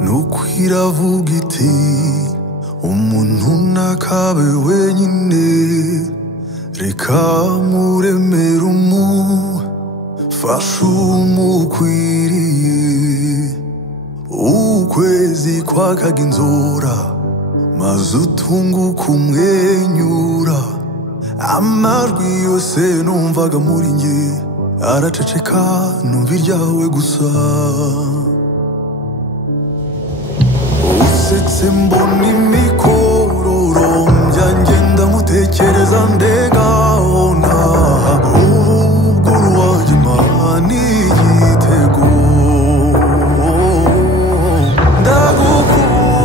nukwiravuga iti umuntu nakabe wenyine, reka muremere umufasha umukwiriye. Ukwezi kwakaga inzora maze utunguka umwenyura, amajwi yose numvaga muri nge araceceka, numva iryawe gusa. Usetse mbona imikororombya, ngenda mutekereza ndegabona ubwo uruwanjye Imana igitego.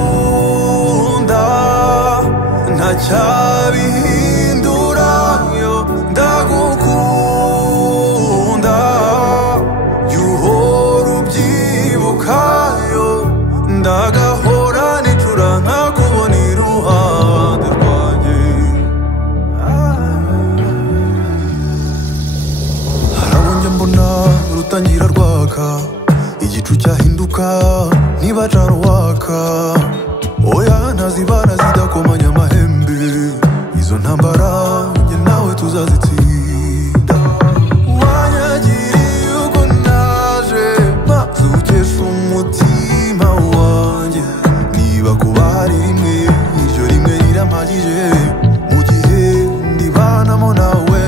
Ndagukunda ntacyabihindurayo, ndagukunda jya uhora ubyibukayo, ndagahora nicura nkakubona iruhande rwanjye. Harabonye mbona rutangira rwaka, igicu cyahinduka ntibacana uwaka. Oya ntazibana zidakomanya amahembe, izo ntambara njye nawe tuzazitsinda. Wanyagiriye uko naje maze ukesha umutima wanjye, niba kuba hari rimwe iryo rimwe rirampagije mu gihe ndibanamo nawe.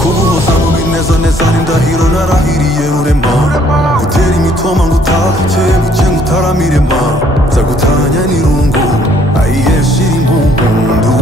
Kuguhoza mu bineza neza n'indahiro narahiriye rurema, gutera imitoma ngo utake buke ngo utaramirema, nza gutanya n'irungu ayiye shira impundu.